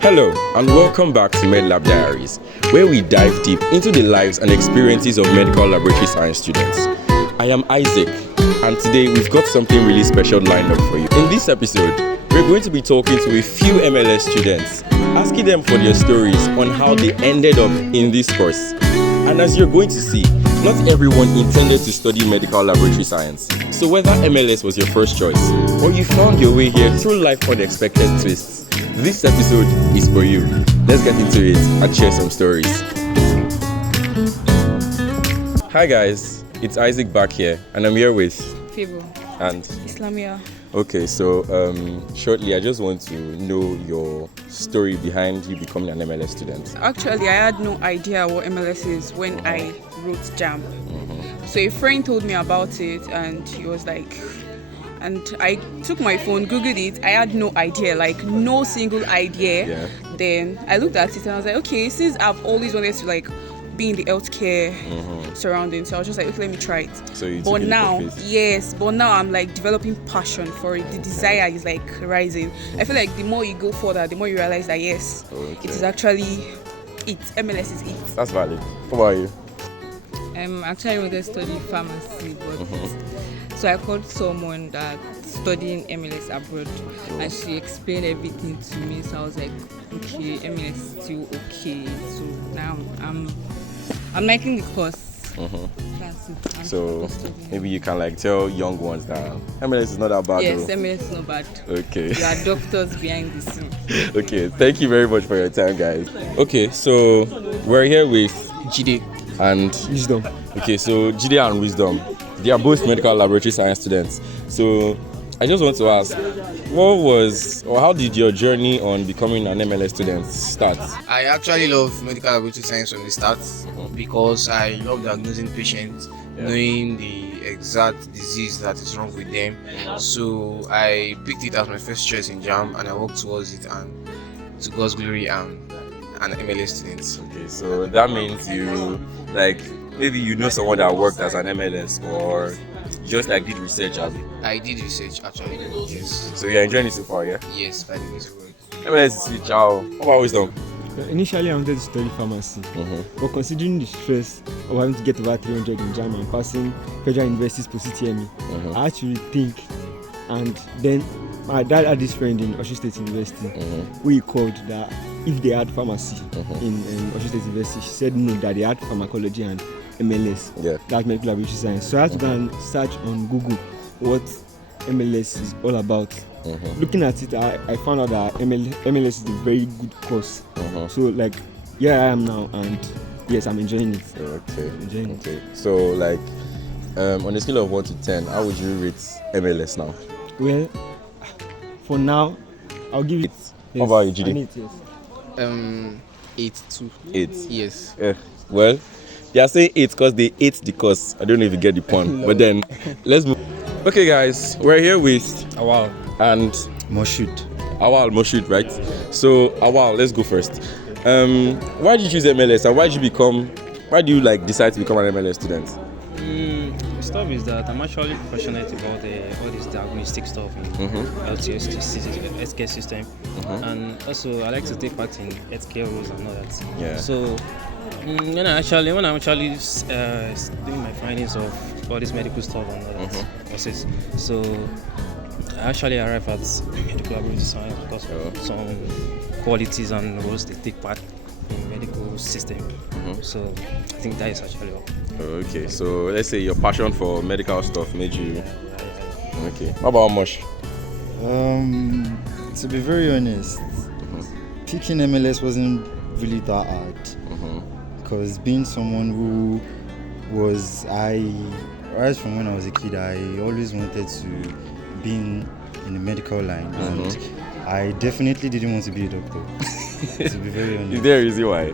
Hello, and welcome back to MedLab Diaries, where we dive deep into the lives and experiences of medical laboratory science students. I am Isaac, and today we've got something really special lined up for you. In this episode, we're going to be talking to a few MLS students, asking them for their stories on how they ended up in this course. And as you're going to see, not everyone intended to study medical laboratory science. So whether MLS was your first choice, or you found your way here through life unexpected twists, this episode is for you. Let's get into it and share some stories. Hi guys, it's Isaac back here, and I'm here with Fable and Islamia. Okay, so shortly, I just want to know your story behind you becoming an MLS student. Actually, I had no idea what MLS is when I wrote JAMB. So a friend told me about it, and he was like, and I took my phone, googled it. I had no idea, like no single idea. Yeah. Then I looked at it and I was like, okay, since I've always wanted to like be in the healthcare surroundings, so I was just like, okay, let me try it. So you but took now, it for faith. yes, but now I'm like developing passion for it. The desire is like rising. I feel like the more you go further, the more you realize that yes, it is actually it. MLS is it. That's valid. How about you? Actually wanted to study pharmacy, but so I called someone that studying MLS abroad, and she explained everything to me. So I was like, okay, MLS is still okay. So now I'm liking the course. That's it. So maybe you can like tell young ones that MLS is not that bad. Yes, though. MLS is not bad. Okay. There are doctors behind the scene. Okay. Thank you very much for your time, guys. Okay, so we're here with Jide and Wisdom. Okay, so Jide and Wisdom, they are both medical laboratory science students. So I just want to ask, how did your journey on becoming an MLS student start? I actually love medical laboratory science from the start because I love diagnosing patients, knowing the exact disease that is wrong with them. So I picked it as my first choice in JAM and I worked towards it, and to God's glory I'm an MLS student. Okay, so that means you maybe you know someone that worked as an MLS or just like did research as it. I did research actually. Yes. So you're enjoying it so far, yeah? Yes, by the grace of God. MLS is sweet, ciao. How about Wisdom? Initially, I wanted to study pharmacy, but considering the stress of having to get over 300 in JAM and passing Federal University's post-CTME, I had to rethink. And then my dad had this friend in Osun State University who he called that if they had pharmacy in Osun State University, she said no, that they had pharmacology and MLS, that's medical laboratory science. So I had to go and search on Google what MLS is all about. Looking at it, I found out that MLS is a very good course. So like, here I am now, and yes, I'm enjoying it. Okay. So like, on a scale of 1 to 10, how would you rate MLS now? Well, for now, I'll give it. How about you, Jide? 8 2. 8. Yes. Yeah. Well, they are saying 8 because they ate the course. I don't know if you get the pun, but then let's move. Okay, guys, we're here with Awal and Moshud. Awal Moshud, right? So Awal, let's go first. Why did you choose MLS, and why do you like decide to become an MLS student? The stuff is that I'm actually passionate about all this diagnostic stuff in healthcare system, and also I like to take part in healthcare roles and all that. Yeah. So when I'm actually doing my findings of all this medical stuff and all that process, so I actually arrive at medical laboratory science because of some qualities and roles they take part in medical system. So I think that is actually all. Okay, so let's say your passion for medical stuff made you. Okay. How about Mosh? To be very honest, picking MLS wasn't really that hard. Because being someone who was, right from when I was a kid, I always wanted to be in the medical line, and I definitely didn't want to be a doctor. To be very honest. Is there a reason why?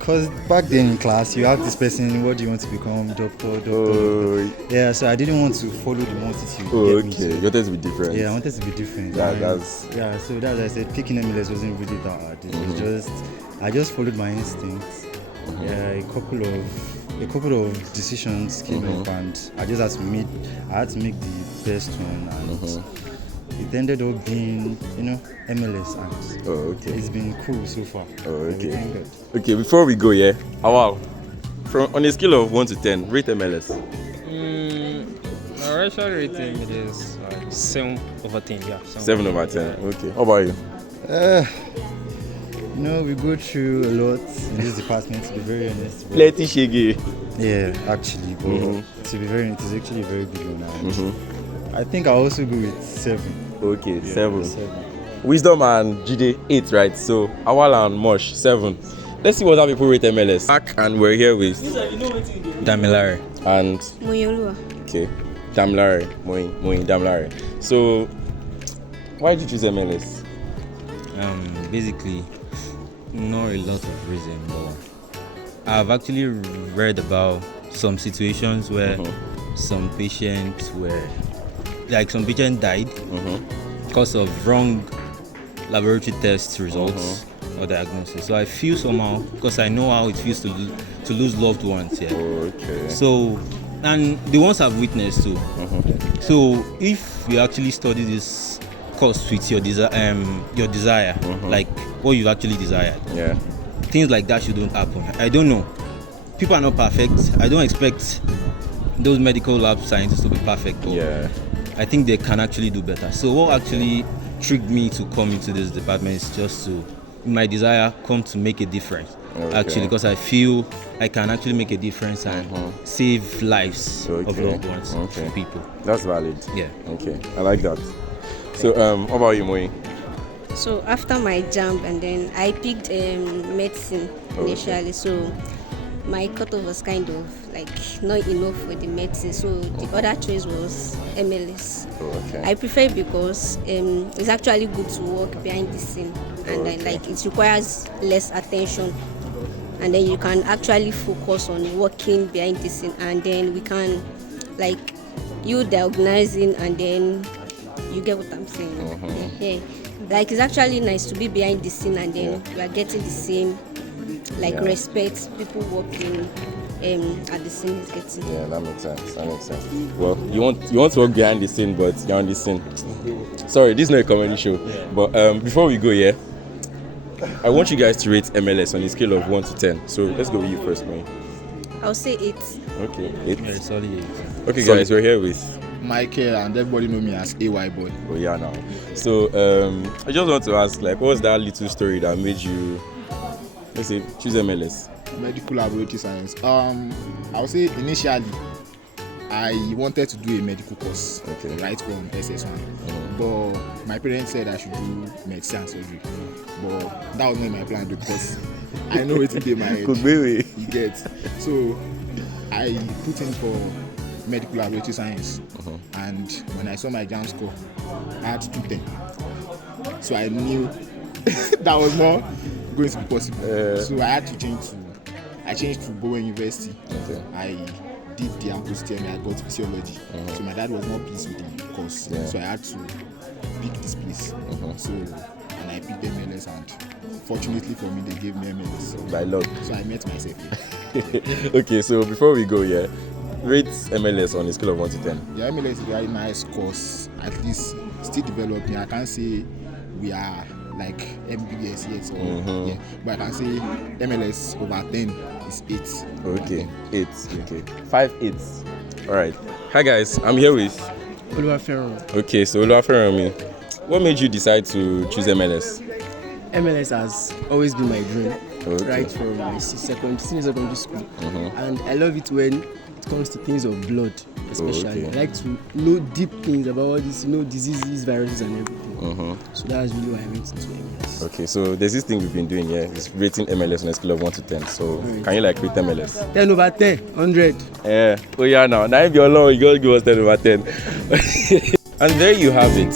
Because back then in class, you ask this person, what do you want to become? Doctor. Yeah, so I didn't want to follow the multitude. Okay, you wanted to be different. Yeah, I wanted to be different. So that's why I said picking MLS wasn't really that hard. It was just, I just followed my instincts. Yeah, a couple of decisions came up, and I just had to make the best one, and it ended up being, MLS, and Oh, okay. it's been cool so far. Oh, okay. Everything good. Okay, before we go, yeah, Awal, on a scale of 1 to 10, rate MLS. My actual rating it is 7/10. Yeah. 7/10. Okay. How about you? We go through a lot in this department, to be very honest. but- Plenty shaggy. Yeah, actually, but to be very, it is actually a very good one. And I think I'll also go with 7. Okay, Yeah, 7. 7. Wisdom and Jide 8, right? So Awal and Mosh 7. Let's see what other people rate MLS. Back, and we're here with Damilare. and Moyolua. okay, Damilare, Moin Damilare. So why did you choose MLS? Basically, not a lot of reason, but I've actually read about some situations where some patients died because of wrong laboratory test results or diagnosis. So I feel somehow, because I know how it feels to lose loved ones here. Okay. So, and the ones I've witnessed too. So if you actually study this course with your desire, like what you actually desired, Yeah. things like that shouldn't happen. I don't know. People are not perfect. I don't expect those medical lab scientists to be perfect. But Yeah. I think they can actually do better. So what actually triggered me to come into this department is just to, my desire, come to make a difference. Okay. Actually, because I feel I can actually make a difference and save lives of Okay. loved ones, Okay. for people. That's valid. Yeah. Okay. I like that. So how about you, Moi? So after my jump, and then I picked medicine initially. So my cutoff was kind of like not enough for the medicine. So the other choice was MLS. Okay. I prefer it because it's actually good to work behind the scene, and then like it requires less attention, and then you can actually focus on working behind the scene, and then we can like you the organizing, and then you get what I'm saying. Yeah. Like it's actually nice to be behind the scene, and then we are getting the same respect people working at the scene is getting. Yeah, that makes sense. Well, you want to work behind the scene, but you're on the scene. Sorry, this is not a comedy show. But before we go, I want you guys to rate MLS on a scale of 1 to 10. So let's go with you first, Moi. I'll say 8. Okay, 8. Yeah, sorry. Okay, guys, we're here with Michael, and everybody know me as AY boy. Oh yeah, now. So I just want to ask, like, what was that little story that made you, let's say, choose MLS? Medical laboratory science. I would say initially I wanted to do a medical course right from SS1, but my parents said I should do medicine and surgery. But that was not my plan because I know it's in my head. You get. So I put in for medical laboratory science, and when I saw my JAMB score, I had 210. So I knew that was not going to be possible. So I had to changed to Bowen University. I did the amputee, I got physiology. So my dad was not pleased with the course. So I had to pick this place. So and I picked MLS, and fortunately for me, they gave me MLS. By luck. So I met myself. Okay, so before we go, rate MLS on a scale of 1 to 10. The MLS is a very nice course. At least still developing. I can't say we are like MBBS yet, but I can say MLS over 10 is 8. Okay, 8. Okay, 5 8s. All right. Hi guys, I'm here with Oluwafẹ́ràn. Okay, so Oluwafẹ́ràn, what made you decide to choose MLS? MLS has always been my dream, Okay. right from my senior secondary school, and I love it when it comes to things of blood, especially. I like to know deep things about all these, diseases, viruses, and everything. So that's really why I went into MLS. Okay, so there's this thing we've been doing here. It's rating MLS on a scale of 1 to 10. So can you rate MLS? 10 over 10, 100. Yeah. Oh yeah, now if you're long, you gotta give us 10 over 10. And there you have it.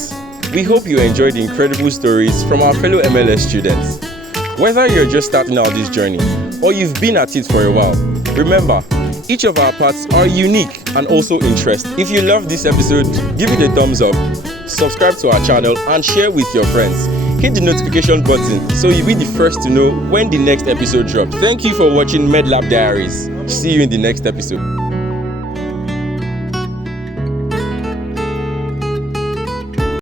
We hope you enjoyed the incredible stories from our fellow MLS students. Whether you're just starting out this journey or you've been at it for a while, remember, each of our parts are unique and also interesting. If you loved this episode, give it a thumbs up, subscribe to our channel, and share with your friends. Hit the notification button so you'll be the first to know when the next episode drops. Thank you for watching MedLab Diaries. See you in the next episode.